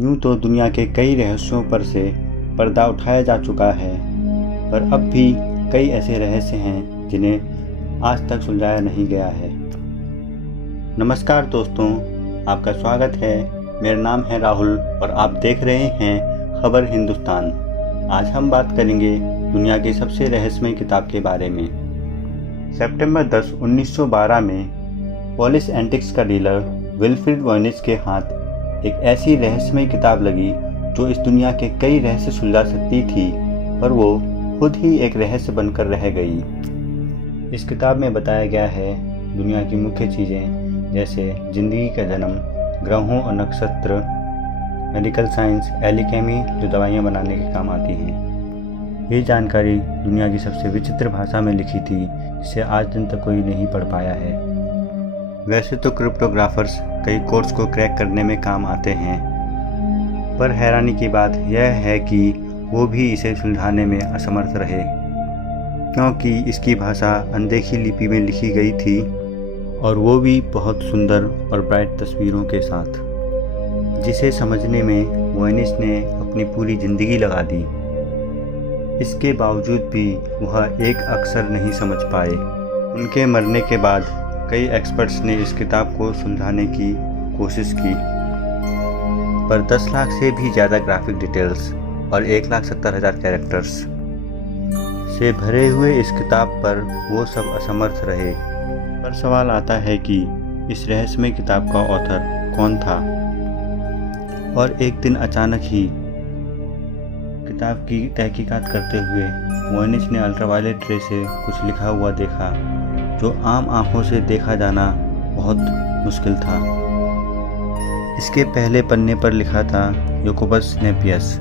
यूं तो दुनिया के कई रहस्यों पर से पर्दा उठाया जा चुका है, पर अब भी कई ऐसे रहस्य हैं जिन्हें आज तक सुलझाया नहीं गया है। नमस्कार दोस्तों, आपका स्वागत है। मेरा नाम है राहुल और आप देख रहे हैं खबर हिंदुस्तान। आज हम बात करेंगे दुनिया की सबसे रहस्यमय किताब के बारे में। सितंबर 10, 1912 में पॉलिश एंटिक्स का डीलर विल्फ्रेड वॉयनिच के हाथ एक ऐसी रहस्यमय किताब लगी जो इस दुनिया के कई रहस्य सुलझा सकती थी, पर वो खुद ही एक रहस्य बनकर रह गई। इस किताब में बताया गया है दुनिया की मुख्य चीज़ें जैसे जिंदगी का जन्म, ग्रहों और नक्षत्र, मेडिकल साइंस, एल्केमी जो दवाइयाँ बनाने के काम आती हैं। ये जानकारी दुनिया की सबसे विचित्र भाषा में लिखी थी जिसे आज दिन तक कोई नहीं पढ़ पाया है। वैसे तो क्रिप्टोग्राफर्स कई कोड्स को क्रैक करने में काम आते हैं, पर हैरानी की बात यह है कि वो भी इसे सुलझाने में असमर्थ रहे, क्योंकि इसकी भाषा अनदेखी लिपि में लिखी गई थी और वो भी बहुत सुंदर और ब्राइट तस्वीरों के साथ, जिसे समझने में वॉयनिच ने अपनी पूरी ज़िंदगी लगा दी। इसके बावजूद भी वह एक अक्षर नहीं समझ पाए। उनके मरने के बाद कई एक्सपर्ट्स ने इस किताब को सुलझाने की कोशिश की, पर 10 लाख से भी ज़्यादा ग्राफिक डिटेल्स और 1,70,000 कैरेक्टर्स से भरे हुए इस किताब पर वो सब असमर्थ रहे। पर सवाल आता है कि इस रहस्यमय किताब का ऑथर कौन था। और एक दिन अचानक ही किताब की तहकीकात करते हुए वॉयनिच ने अल्ट्रावायलेट रे से कुछ लिखा हुआ देखा जो आम आंखों से देखा जाना बहुत मुश्किल था। इसके पहले पन्ने पर लिखा था याकोबस नेपियस।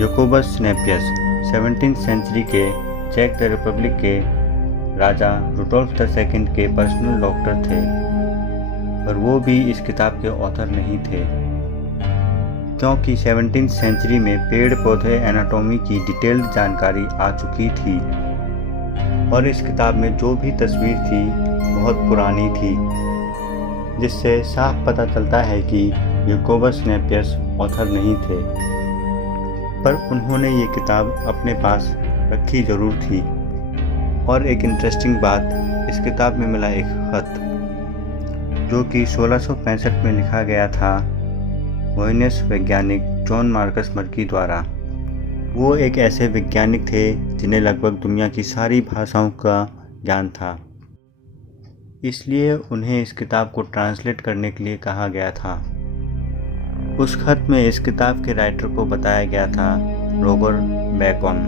याकोबस नेपियस 17वीं सेंचुरी के चेक द रिपब्लिक के राजा रुडोल्फ II के पर्सनल डॉक्टर थे, पर वो भी इस किताब के ऑथर नहीं थे, क्योंकि 17वीं सेंचुरी में पेड़ पौधे एनाटॉमी की डिटेल्ड जानकारी आ चुकी थी और इस किताब में जो भी तस्वीर थी बहुत पुरानी थी, जिससे साफ पता चलता है कि याकोबस नेपियस ऑथर नहीं थे। पर उन्होंने ये किताब अपने पास रखी जरूर थी। और एक इंटरेस्टिंग बात, इस किताब में मिला एक खत जो कि 1665 में लिखा गया था वॉयनिच वैज्ञानिक जॉन मार्कस मर्की द्वारा। वो एक ऐसे वैज्ञानिक थे जिन्हें लगभग दुनिया की सारी भाषाओं का ज्ञान था, इसलिए उन्हें इस किताब को ट्रांसलेट करने के लिए कहा गया था। उस खत में इस किताब के राइटर को बताया गया था रॉबर्ट बेकन।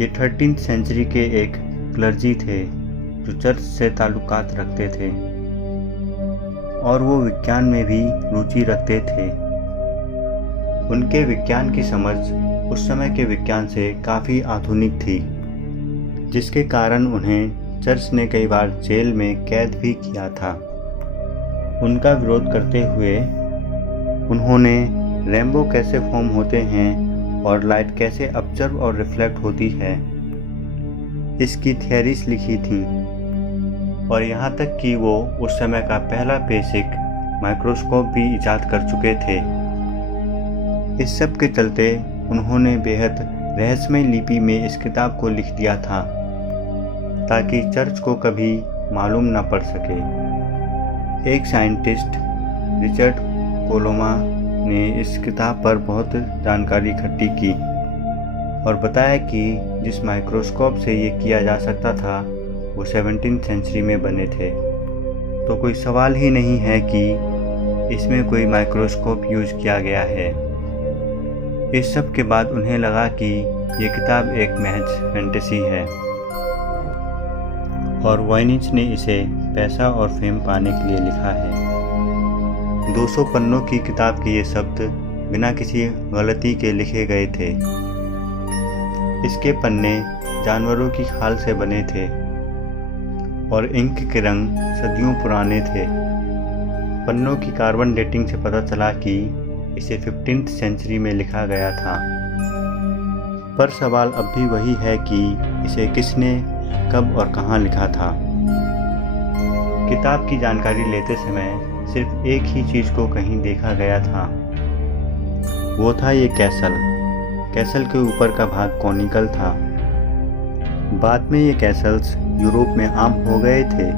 ये 13वीं सेंचुरी के एक क्लर्जी थे जो चर्च से ताल्लुकात रखते थे और वो विज्ञान में भी रुचि रखते थे। उनके विज्ञान की समझ उस समय के विज्ञान से काफ़ी आधुनिक थी, जिसके कारण उन्हें चर्च ने कई बार जेल में कैद भी किया था। उनका विरोध करते हुए उन्होंने रेनबो कैसे फॉर्म होते हैं और लाइट कैसे ऑब्जर्व और रिफ्लेक्ट होती है, इसकी थियरीज लिखी थी। और यहाँ तक कि वो उस समय का पहला बेसिक माइक्रोस्कोप भी इजाद कर चुके थे। इस सब के चलते उन्होंने बेहद रहस्यमय लिपि में इस किताब को लिख दिया था ताकि चर्च को कभी मालूम न पड़ सके। एक साइंटिस्ट रिचर्ड कोलोमा ने इस किताब पर बहुत जानकारी इकट्ठी की और बताया कि जिस माइक्रोस्कोप से ये किया जा सकता था वो 17वीं सेंचुरी में बने थे। तो कोई सवाल ही नहीं है कि इसमें कोई माइक्रोस्कोप यूज किया गया है। इस सब के बाद उन्हें लगा कि ये किताब एक महज फैंटेसी है और वॉयनिच ने इसे पैसा और फेम पाने के लिए लिखा है। 200 पन्नों की किताब के ये शब्द बिना किसी गलती के लिखे गए थे। इसके पन्ने जानवरों की खाल से बने थे और इंक के रंग सदियों पुराने थे। पन्नों की कार्बन डेटिंग से पता चला कि इसे 15वीं सेंचुरी में लिखा गया था। पर सवाल अब भी वही है कि इसे किसने, कब और कहाँ लिखा था। किताब की जानकारी लेते समय सिर्फ एक ही चीज़ को कहीं देखा गया था वो था ये कैसल। कैसल के ऊपर का भाग कॉनिकल था। बाद में ये कैसल्स यूरोप में आम हो गए थे।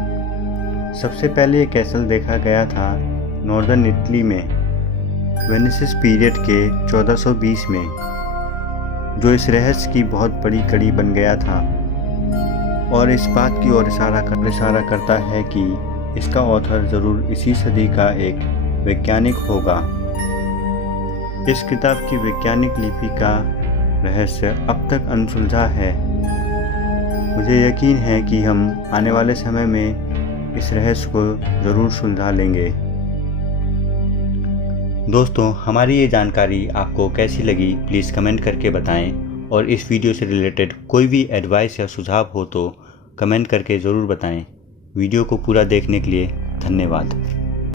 सबसे पहले ये कैसल देखा गया था नॉर्दर्न इटली में वेनिसिस पीरियड के 1420 में, जो इस रहस्य की बहुत बड़ी कड़ी बन गया था और इस बात की ओर इशारा करता है कि इसका ऑथर ज़रूर इसी सदी का एक वैज्ञानिक होगा। इस किताब की वैज्ञानिक लिपि का रहस्य अब तक अनसुलझा है। मुझे यकीन है कि हम आने वाले समय में इस रहस्य को ज़रूर सुलझा लेंगे। दोस्तों, हमारी ये जानकारी आपको कैसी लगी प्लीज़ कमेंट करके बताएं और इस वीडियो से रिलेटेड कोई भी एडवाइस या सुझाव हो तो कमेंट करके ज़रूर बताएं। वीडियो को पूरा देखने के लिए धन्यवाद।